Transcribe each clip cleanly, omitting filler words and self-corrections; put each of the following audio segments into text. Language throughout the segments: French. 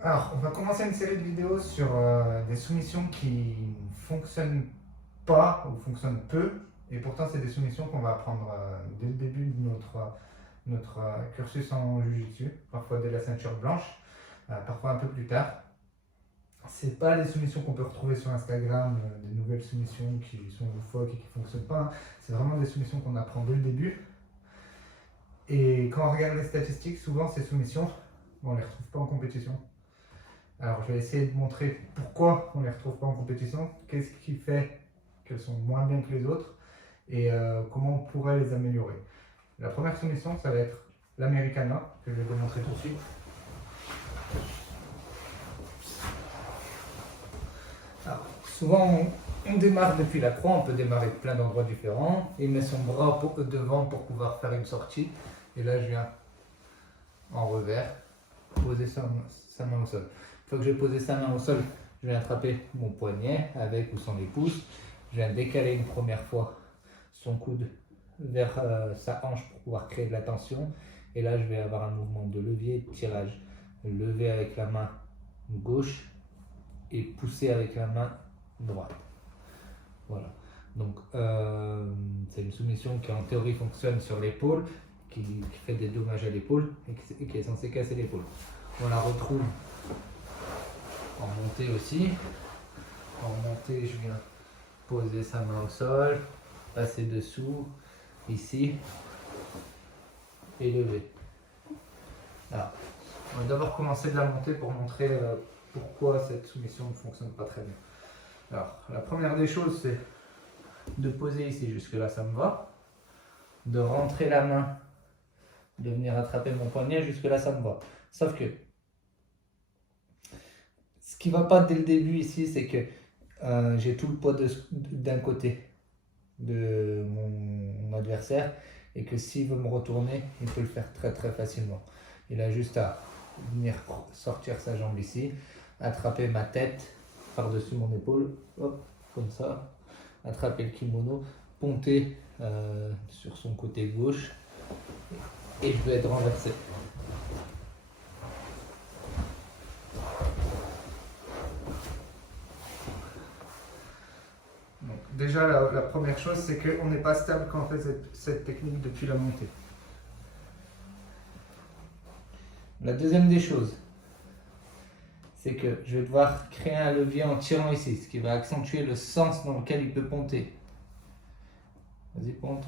Alors, on va commencer une série de vidéos sur des soumissions qui ne fonctionnent pas ou fonctionnent peu. Et pourtant, c'est des soumissions qu'on va apprendre dès le début de notre cursus en Jiu-Jitsu, parfois dès la ceinture blanche, parfois un peu plus tard. C'est pas des soumissions qu'on peut retrouver sur Instagram, des nouvelles soumissions qui sont loufoques et qui ne fonctionnent pas. C'est vraiment des soumissions qu'on apprend dès le début. Et quand on regarde les statistiques, souvent ces soumissions, on ne les retrouve pas en compétition. Alors, je vais essayer de montrer pourquoi on ne les retrouve pas en compétition, qu'est-ce qui fait qu'elles sont moins bien que les autres et comment on pourrait les améliorer. La première soumission, ça va être l'Americana, que je vais vous montrer tout de suite. Alors, souvent, on démarre depuis la croix, on peut démarrer de plein d'endroits différents. Il met son bras devant pour pouvoir faire une sortie. Et là, je viens en revers, poser sa main au sol. Une fois que j'ai posé sa main au sol, je vais attraper mon poignet avec ou sans les pouces. Je viens décaler une première fois son coude vers sa hanche pour pouvoir créer de la tension. Et là, je vais avoir un mouvement de levier, de tirage. Lever avec la main gauche et pousser avec la main droite. Voilà. Donc, c'est une soumission qui en théorie fonctionne sur l'épaule, qui fait des dommages à l'épaule et qui est censée casser l'épaule. On la retrouve en montée aussi. En montée, je viens poser sa main au sol, passer dessous, ici, et lever. Alors, on va d'abord commencer de la montée pour montrer pourquoi cette soumission ne fonctionne pas très bien. Alors, la première des choses, c'est de poser ici, jusque là ça me va, de rentrer la main, de venir attraper mon poignet, jusque là ça me va. Sauf que ce qui ne va pas dès le début ici, c'est que j'ai tout le poids d'un côté de mon adversaire et que s'il veut me retourner, il peut le faire très très facilement. Il a juste à venir sortir sa jambe ici, attraper ma tête par-dessus mon épaule, hop, comme ça, attraper le kimono, ponter sur son côté gauche et je vais être renversé. Donc, déjà, la première chose, c'est qu'on n'est pas stable quand on fait cette technique depuis la montée. La deuxième des choses, c'est que je vais devoir créer un levier en tirant ici, ce qui va accentuer le sens dans lequel il peut ponter. Vas-y, ponte.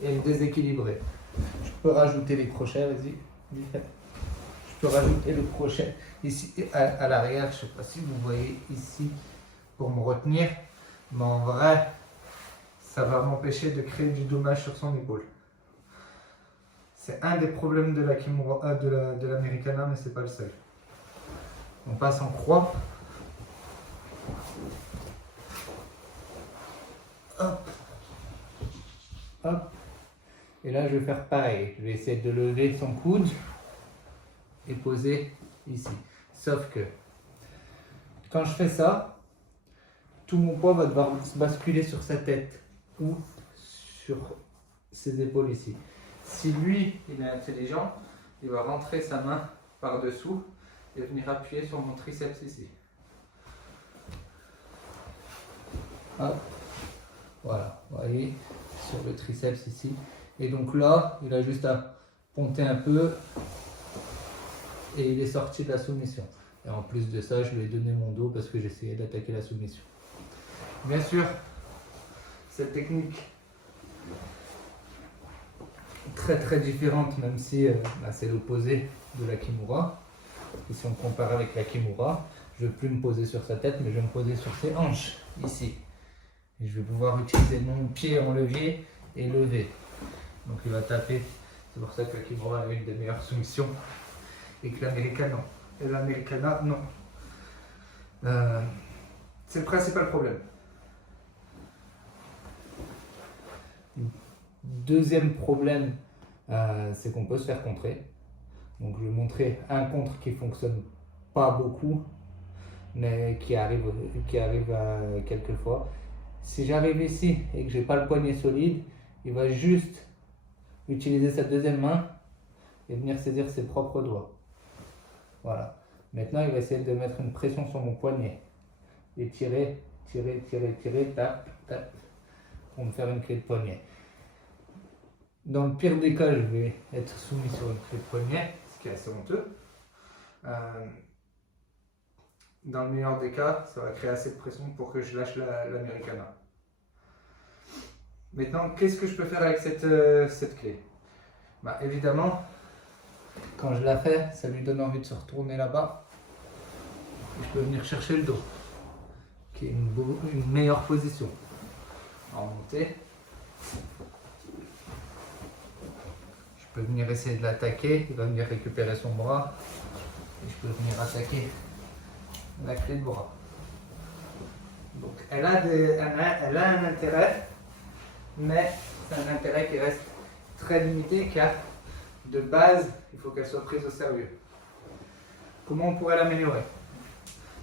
Et le déséquilibrer. Je peux rajouter les crochets, vas-y. Je peux rajouter le crochet ici à l'arrière, je ne sais pas si vous voyez ici, pour me retenir. Mais en vrai, ça va m'empêcher de créer du dommage sur son épaule. C'est un des problèmes de la Kimura, de l'Americana, mais c'est pas le seul. On passe en croix. Hop. Hop. Et là, je vais faire pareil. Je vais essayer de lever son coude et poser ici. Sauf que quand je fais ça, tout mon poids va devoir basculer sur sa tête ou sur ses épaules ici. Si lui, il est intelligent, il va rentrer sa main par-dessous et venir appuyer sur mon triceps ici. Hop. Voilà, vous voyez, sur le triceps ici. Et donc là, il a juste à ponter un peu et il est sorti de la soumission. Et en plus de ça, je lui ai donné mon dos parce que j'essayais d'attaquer la soumission. Bien sûr, cette technique très très différente, même si c'est l'opposé de la Kimura. Et si on compare avec la Kimura, je ne vais plus me poser sur sa tête, mais je vais me poser sur ses hanches, ici. Et je vais pouvoir utiliser mon pied en levier et lever. Donc il va taper. C'est pour ça que la Kimura a une des meilleures soumissions et que l'Americana non. Et l'Americana non. C'est le principal problème. Deuxième problème, c'est qu'on peut se faire contrer. Donc je vais montrer un contre qui ne fonctionne pas beaucoup, mais qui arrive quelques fois. Si j'arrive ici et que je n'ai pas le poignet solide, il va juste utiliser sa deuxième main et venir saisir ses propres doigts. Voilà. Maintenant, il va essayer de mettre une pression sur mon poignet. Et tirer, tirer, tirer, tirer, tap, tap, pour me faire une clé de poignet. Dans le pire des cas, je vais être soumis sur une clé de poignet, ce qui est assez honteux. Dans le meilleur des cas, ça va créer assez de pression pour que je lâche l'Americana. Maintenant, qu'est-ce que je peux faire avec cette clé? Bah, évidemment, quand je la fais, ça lui donne envie de se retourner là-bas. Je peux venir chercher le dos, qui est une meilleure position. En montée. Je peux venir essayer de l'attaquer, il va venir récupérer son bras. Et je peux venir attaquer la clé de bras. Donc elle a un intérêt, mais c'est un intérêt qui reste très limité car de base, il faut qu'elle soit prise au sérieux. Comment on pourrait l'améliorer?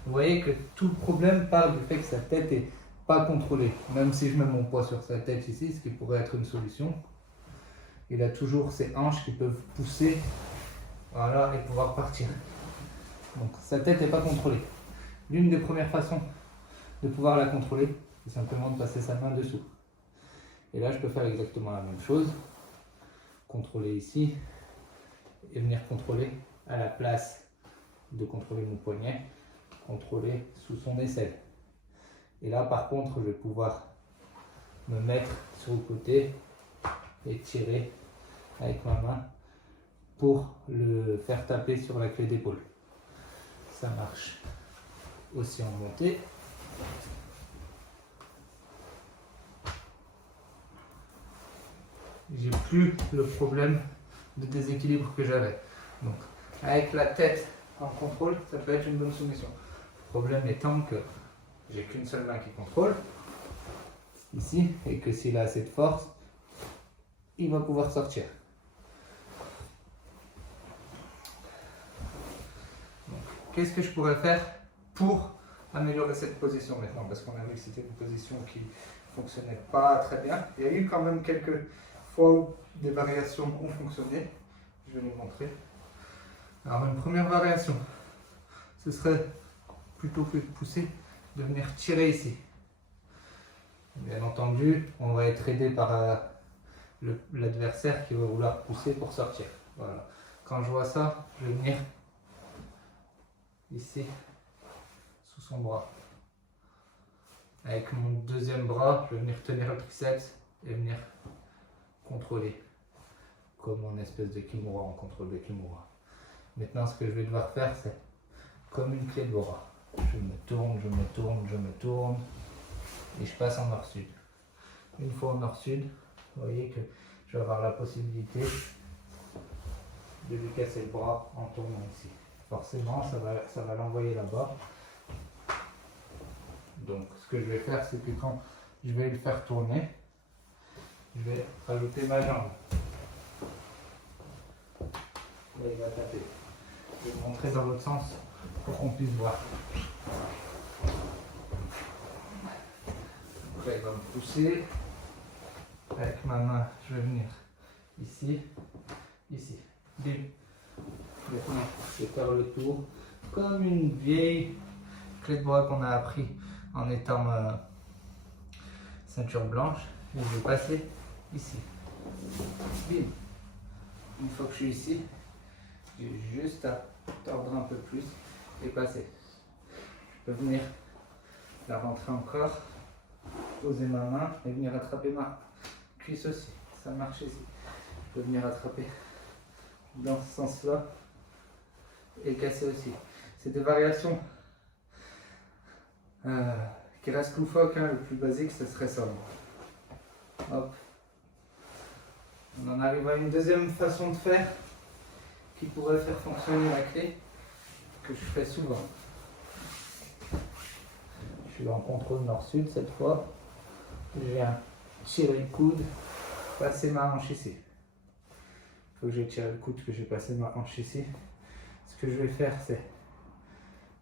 Vous voyez que tout le problème part du fait que sa tête n'est pas contrôlée. Même si je mets mon poids sur sa tête ici, ce qui pourrait être une solution, il a toujours ses hanches qui peuvent pousser, voilà, et pouvoir partir. Donc sa tête n'est pas contrôlée. L'une des premières façons de pouvoir la contrôler, c'est simplement de passer sa main dessous. Et là, je peux faire exactement la même chose. Contrôler ici et venir contrôler à la place de contrôler mon poignet, contrôler sous son aisselle. Et là, par contre, je vais pouvoir me mettre sur le côté et tirer avec ma main pour le faire taper sur la clé d'épaule. Ça marche aussi en montée. J'ai plus le problème de déséquilibre que j'avais. Donc, avec la tête en contrôle, ça peut être une bonne soumission. Le problème étant que j'ai qu'une seule main qui contrôle, ici, et que s'il a assez de force, il va pouvoir sortir. Qu'est-ce que je pourrais faire pour améliorer cette position maintenant? Parce qu'on a vu que c'était une position qui ne fonctionnait pas très bien. Il y a eu quand même quelques fois où des variations ont fonctionné. Je vais les montrer. Alors une première variation, ce serait plutôt que de pousser, de venir tirer ici. Bien entendu, on va être aidé par l'adversaire qui va vouloir pousser pour sortir. Voilà. Quand je vois ça, je vais venir ici, sous son bras. Avec mon deuxième bras, je vais venir tenir le triceps et venir contrôler. Comme en espèce de kimura, en contrôle de kimura. Maintenant, ce que je vais devoir faire, c'est comme une clé de bras. Je me tourne, je me tourne, je me tourne. Et je passe en nord-sud. Une fois au nord-sud, vous voyez que je vais avoir la possibilité de lui casser le bras en tournant ici. Forcément, ça va l'envoyer là-bas. Donc, ce que je vais faire, c'est que quand je vais le faire tourner, je vais rajouter ma jambe. Là, il va taper. Je vais montrer dans l'autre sens pour qu'on puisse voir. Donc là, il va me pousser. Avec ma main, je vais venir ici, ici. Bim. Maintenant, je vais faire le tour comme une vieille clé de bras qu'on a appris en étant ceinture blanche. Et je vais passer ici. Bim. Une fois que je suis ici, j'ai juste à tordre un peu plus et passer. Je peux venir la rentrer encore, poser ma main et venir attraper ma cuisse aussi. Ça marche ici. Je peux venir attraper dans ce sens-là et casser aussi. C'est des variations qui restent loufoques, hein. Le plus basique, ce serait ça. Hop. On en arrive à une deuxième façon de faire qui pourrait faire fonctionner la clé, que je fais souvent. Je suis en contrôle nord-sud cette fois. Je viens tirer le coude, passer ma hanche ici. Il faut que j'ai tiré le coude, que j'ai passé ma hanche ici. Ce que je vais faire, c'est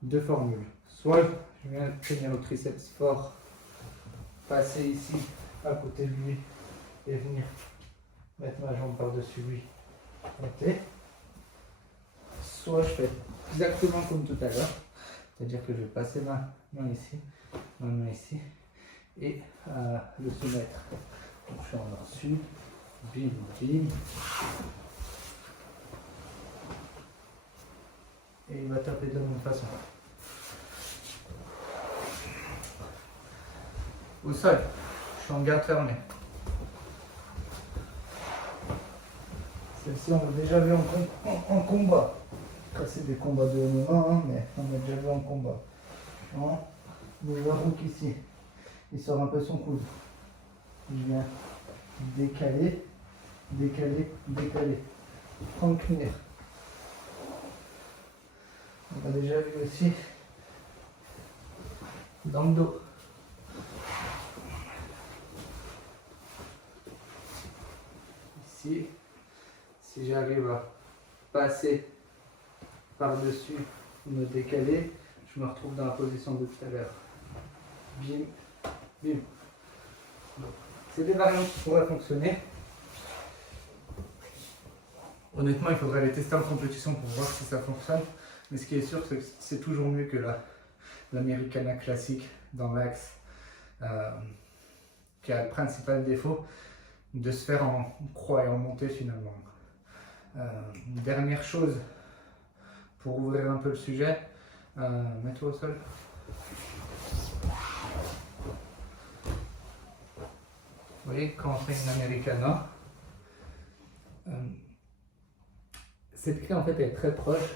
deux formules. Soit je viens tenir le triceps fort, passer ici à côté de lui et venir mettre ma jambe par-dessus lui, monter. Soit je fais exactement comme tout à l'heure. C'est-à-dire que je vais passer ma main ici, et le soumettre. Donc je suis en nord sud, bim, bim. Et il va taper de la même façon. Au sol, je suis en garde fermée. Celle-ci, on l'a déjà vu en combat. Après, c'est des combats de MMA, hein, mais on l'a déjà vu en combat. Hein, le Varouk ici, il sort un peu son coude. Je viens décaler, décaler, décaler. Prendre Knir. On a déjà vu aussi dans le dos. Ici, si j'arrive à passer par-dessus, me décaler, je me retrouve dans la position de tout à l'heure. Bim, bim. C'est des variantes qui pourraient fonctionner. Honnêtement, il faudrait les tester en compétition pour voir si ça fonctionne. Mais ce qui est sûr, c'est que c'est toujours mieux que l'Americana classique dans l'axe, qui a le principal défaut de se faire en croix et en montée finalement. Une dernière chose pour ouvrir un peu le sujet, mets-toi au sol. Vous voyez, quand on fait une Americana, cette clé en fait est très proche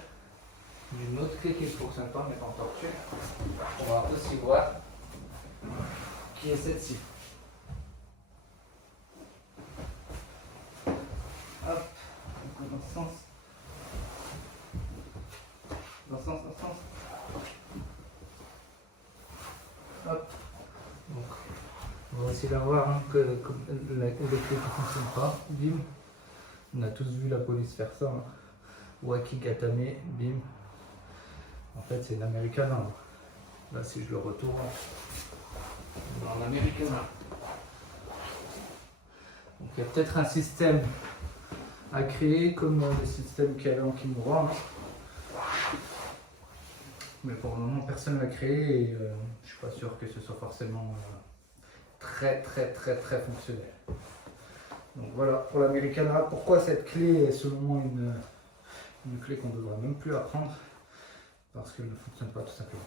d'une autre clé qui est pour 5 ans, mais en tortue. On va aussi voir qui est celle-ci. Hop, donc dans ce sens. Dans ce sens, dans ce sens. Hop. Donc, on va aussi la voir, hein, que les clés qui ne fonctionnent pas. Bim. On a tous vu la police faire ça. Hein. Wakigatame, bim. En fait, c'est une Americana. Là, si je le retourne, dans l'Americana. Donc, il y a peut-être un système à créer comme le système qu'il y avait en Kimura. Hein. Mais pour le moment, personne ne l'a créé et je suis pas sûr que ce soit forcément très fonctionnel. Donc voilà pour l'Americana. Pourquoi cette clé est selon moi une clé qu'on ne devrait même plus apprendre? Parce qu'elle ne fonctionne pas tout simplement.